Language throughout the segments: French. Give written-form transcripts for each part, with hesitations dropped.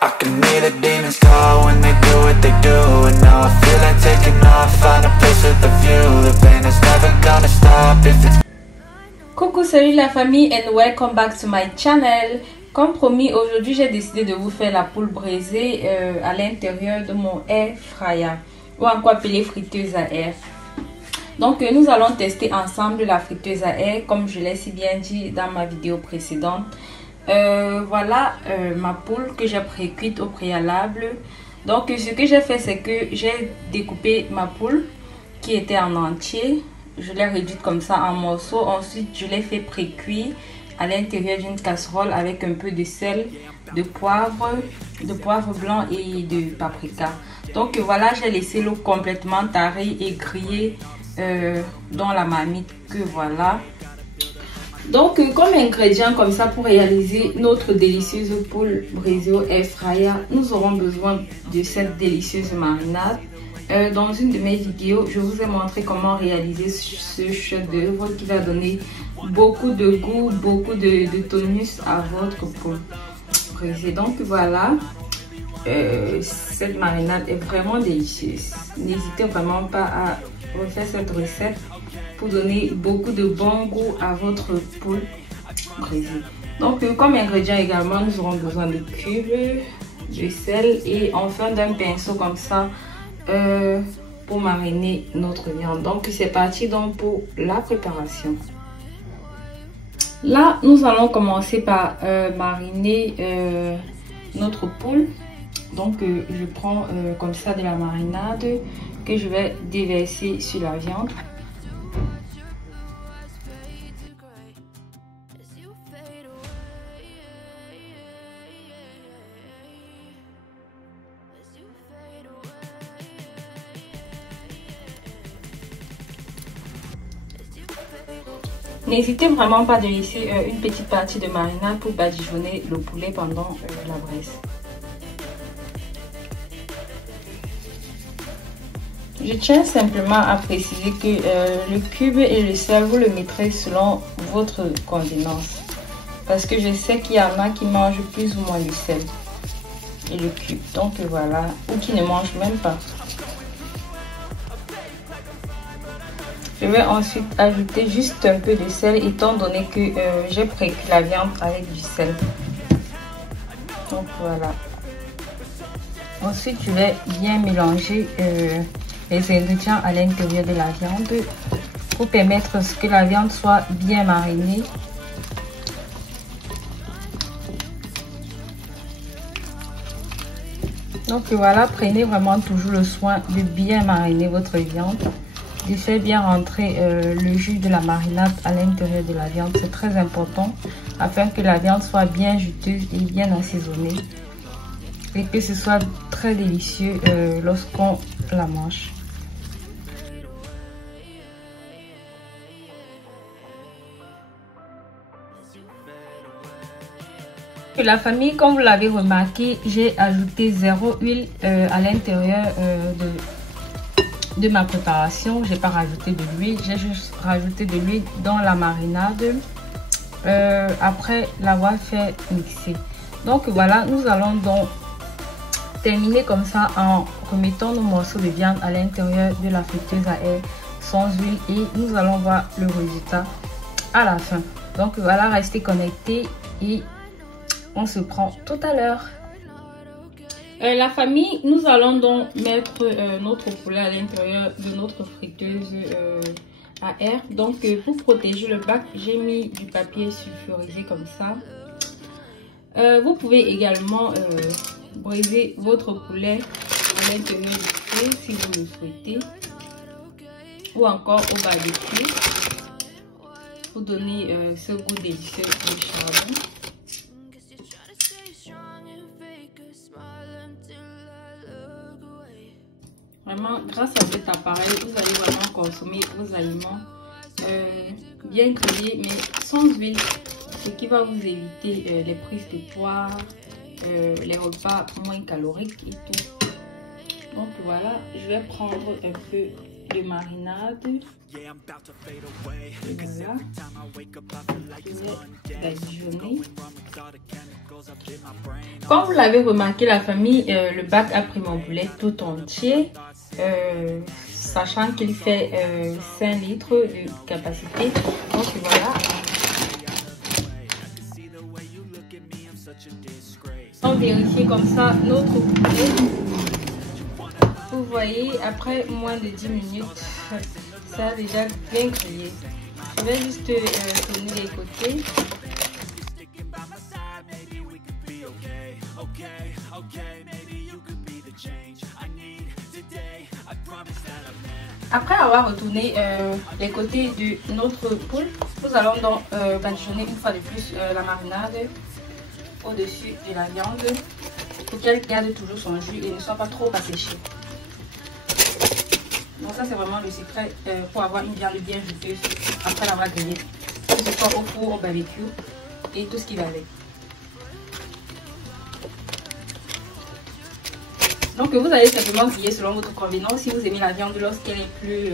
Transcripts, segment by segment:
I can hear the demons call when they do what they do. And now I feel like taking off, find a place with a view. The pain is never gonna stop if it's... Coucou, salut la famille and welcome back to my channel. Comme promis, aujourd'hui j'ai décidé de vous faire la poule braisée à l'intérieur de mon air fryer ou encore appelé friteuse à air. Donc nous allons tester ensemble la friteuse à air comme je l'ai si bien dit dans ma vidéo précédente. Voilà ma poule que j'ai pré-cuite au préalable. Donc ce que j'ai fait, c'est que j'ai découpé ma poule qui était en entier. Je l'ai réduite comme ça en morceaux. Ensuite je l'ai fait pré-cuire à l'intérieur d'une casserole avec un peu de sel, de poivre blanc et de paprika. Donc voilà, j'ai laissé l'eau complètement tarée et grillée dans la marmite que voilà. Donc comme ingrédient comme ça pour réaliser notre délicieuse poule braisée au air fryer, nous aurons besoin de cette délicieuse marinade. Dans une de mes vidéos, je vous ai montré comment réaliser ce chef-d'œuvre qui va donner beaucoup de goût, beaucoup de tonus à votre poule braisée. Donc voilà, cette marinade est vraiment délicieuse. N'hésitez vraiment pas à refaire cette recette pour donner beaucoup de bon goût à votre poule braisée. Donc comme ingrédient également, nous aurons besoin de cubes, de sel et enfin d'un pinceau comme ça pour mariner notre viande. Donc c'est parti donc pour la préparation. Là nous allons commencer par mariner notre poule. Donc je prends comme ça de la marinade que je vais déverser sur la viande. N'hésitez vraiment pas de laisser une petite partie de marinade pour badigeonner le poulet pendant la braise. Je tiens simplement à préciser que le cube et le sel, vous le mettrez selon votre convenance. Parce que je sais qu'il y en a qui mangent plus ou moins le sel et le cube. Donc voilà, ou qui ne mangent même pas. Je vais ensuite ajouter juste un peu de sel étant donné que j'ai pré-cuit la viande avec du sel. Donc voilà. Ensuite, je vais bien mélanger les ingrédients à l'intérieur de la viande pour permettre que la viande soit bien marinée. Donc voilà, prenez vraiment toujours le soin de bien mariner votre viande. De faire bien rentrer le jus de la marinade à l'intérieur de la viande, c'est très important afin que la viande soit bien juteuse et bien assaisonnée et que ce soit très délicieux lorsqu'on la mange. La famille, comme vous l'avez remarqué, j'ai ajouté 0 huile à l'intérieur de ma préparation. J'ai pas rajouté de l'huile, j'ai juste rajouté de l'huile dans la marinade après l'avoir fait mixer. Donc voilà, nous allons donc terminer comme ça en remettant nos morceaux de viande à l'intérieur de la friteuse à air sans huile et nous allons voir le résultat à la fin. Donc voilà, restez connectés et on se prend tout à l'heure. La famille, nous allons donc mettre notre poulet à l'intérieur de notre friteuse à air. Donc pour protéger le bac, j'ai mis du papier sulfurisé comme ça. Vous pouvez également braiser votre poulet à l'intérieur du feu si vous le souhaitez, ou encore au barbecue pour donner ce goût délicieux de charbon. Vraiment, grâce à cet appareil, vous allez vraiment consommer vos aliments bien grillés, mais sans huile, ce qui va vous éviter les prises de poids, les repas moins caloriques et tout. Donc voilà, je vais prendre un peu de marinade. Voilà. Badigeonner. Comme vous l'avez remarqué, la famille, le bac a pris mon poulet tout entier, sachant qu'il fait 5 litres de capacité. Donc voilà. On vérifie comme ça notre poulet. Vous voyez, après moins de 10 minutes, ça a déjà bien grillé. Je vais juste tourner les côtés. Après avoir retourné les côtés de notre poule, nous allons donc badigeonner une fois de plus la marinade au-dessus de la viande pour qu'elle garde toujours son jus et ne soit pas trop asséchée. Donc ça c'est vraiment le secret pour avoir une viande bien juteuse après l'avoir grillée, que ce soit au four, au barbecue et tout ce qui va avec. Donc vous allez simplement griller selon votre convenance. Si vous aimez la viande lorsqu'elle est plus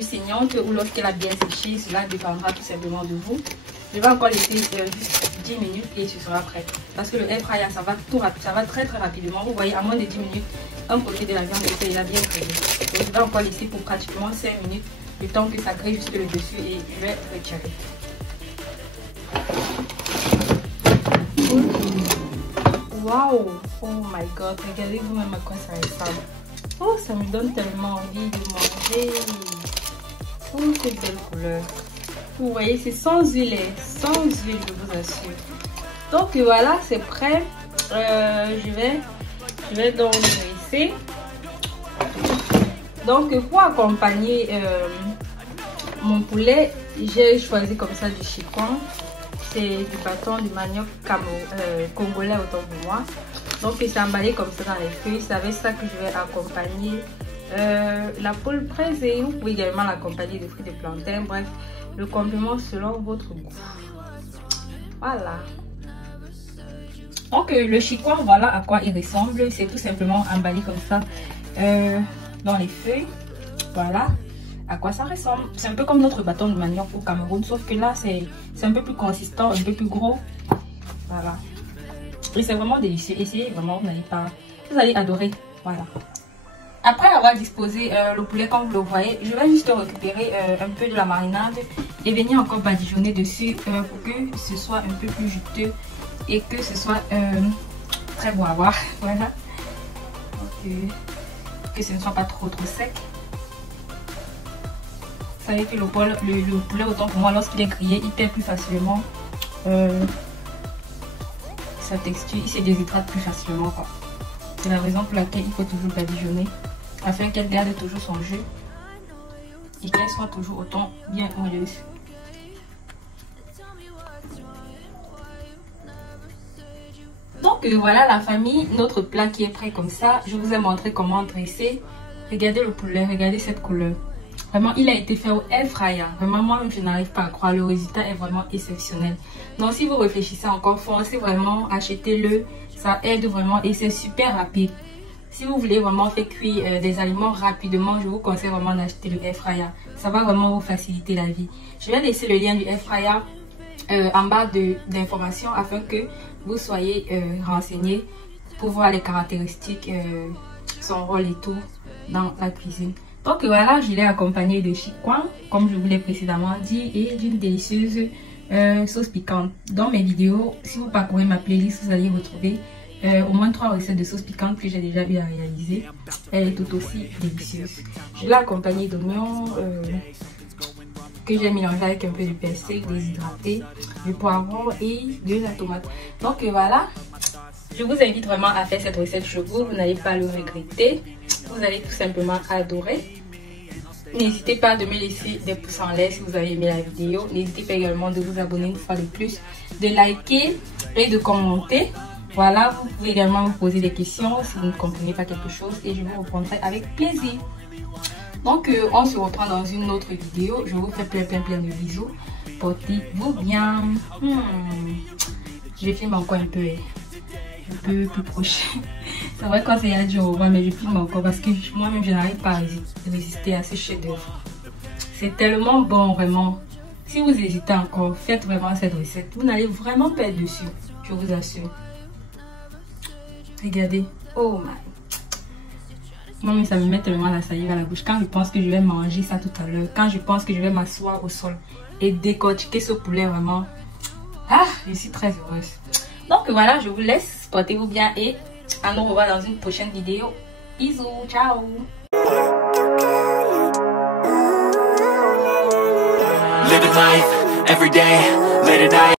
saignante ou lorsqu'elle a bien séché, cela dépendra tout simplement de vous. Je vais encore laisser juste 10 minutes et ce sera prêt. Parce que le air fryer ça va très rapidement. Vous voyez, à moins de 10 minutes, un côté de la viande est déjà bien grillé. Donc je vais encore laisser pour pratiquement 5 minutes le temps que ça grille juste le dessus et je vais retirer. Waouh! Oh my god, regardez vous-même à quoi ça ressemble. Oh, ça me donne tellement envie de manger. Oh, cette belle couleur. Vous voyez, c'est sans huile, je vous assure. Donc voilà, c'est prêt. Je vais donc le laisser. Donc pour accompagner mon poulet, j'ai choisi comme ça du chicon. C'est du bâton de manioc congolais autant pour moi. Donc c'est emballé comme ça dans les feuilles. C'est avec ça que je vais accompagner la poule braisée. Vous pouvez également l'accompagner de fruits de plantain. Bref, le complément selon votre goût. Voilà. Donc le chicon, voilà à quoi il ressemble. C'est tout simplement emballé comme ça dans les feuilles. Voilà à quoi ça ressemble. C'est un peu comme notre bâton de manioc au Cameroun, sauf que là c'est un peu plus consistant, un peu plus gros. Voilà. Et c'est vraiment délicieux. Essayez vraiment, vous allez adorer. Voilà. Après avoir disposé le poulet comme vous le voyez, je vais juste récupérer un peu de la marinade et venir encore badigeonner dessus pour que ce soit un peu plus juteux et que ce soit très bon à voir. Voilà. Donc, que ce ne soit pas trop sec. Vous savez que le poulet, autant pour moi, lorsqu'il est grillé, il perd plus facilement sa texture, il se déshydrate plus facilement. C'est la raison pour laquelle il faut toujours badigeonner, afin qu'elle garde toujours son jus et qu'elle soit toujours autant bien moelleuse. Donc voilà la famille, notre plat qui est prêt comme ça. Je vous ai montré comment dresser. Regardez le poulet, regardez cette couleur. Vraiment, il a été fait au air fryer. Vraiment, moi-même, je n'arrive pas à croire. Le résultat est vraiment exceptionnel. Donc, si vous réfléchissez encore, foncez vraiment, achetez-le. Ça aide vraiment et c'est super rapide. Si vous voulez vraiment faire cuire des aliments rapidement, je vous conseille vraiment d'acheter le air fryer. Ça va vraiment vous faciliter la vie. Je vais laisser le lien du air fryer en bas d'informations afin que vous soyez renseignés pour voir les caractéristiques, son rôle et tout dans la cuisine. Donc voilà, je l'ai accompagné de chicon, comme je vous l'ai précédemment dit, et d'une délicieuse sauce piquante. Dans mes vidéos, si vous parcourez ma playlist, vous allez retrouver au moins 3 recettes de sauce piquante que j'ai déjà eu à réaliser. Elle est tout aussi délicieuse. Je l'ai accompagnée d'oignons que j'ai mélangé avec un peu de persil déshydraté, du poivron et de la tomate. Donc voilà, je vous invite vraiment à faire cette recette chez vous. Vous n'allez pas le regretter. Vous allez tout simplement adorer. N'hésitez pas de me laisser des pouces en l'air si vous avez aimé la vidéo. N'hésitez pas également de vous abonner une fois de plus, de liker et de commenter. Voilà, vous pouvez également me poser des questions si vous ne comprenez pas quelque chose et je vous répondrai avec plaisir. Donc on se reprend dans une autre vidéo. Je vous fais plein de bisous. Portez-vous bien. Je filme encore un peu plus proche. C'est vrai quand c'est Yadji au revoir, mais je filme encore parce que moi-même je n'arrive pas à résister à ce chef-d'œuvre. C'est tellement bon, vraiment. Si vous hésitez encore, faites vraiment cette recette. Vous n'allez vraiment pas être dessus, je vous assure. Regardez. Oh my. Moi, ça me met tellement la salive à la bouche. Quand je pense que je vais manger ça tout à l'heure, quand je pense que je vais m'asseoir au sol et décortiquer ce poulet, vraiment. Ah, je suis très heureuse. Donc voilà, je vous laisse. Portez-vous bien et à nous revoir dans une prochaine vidéo. Bisous, ciao. Living life, every day, late at night.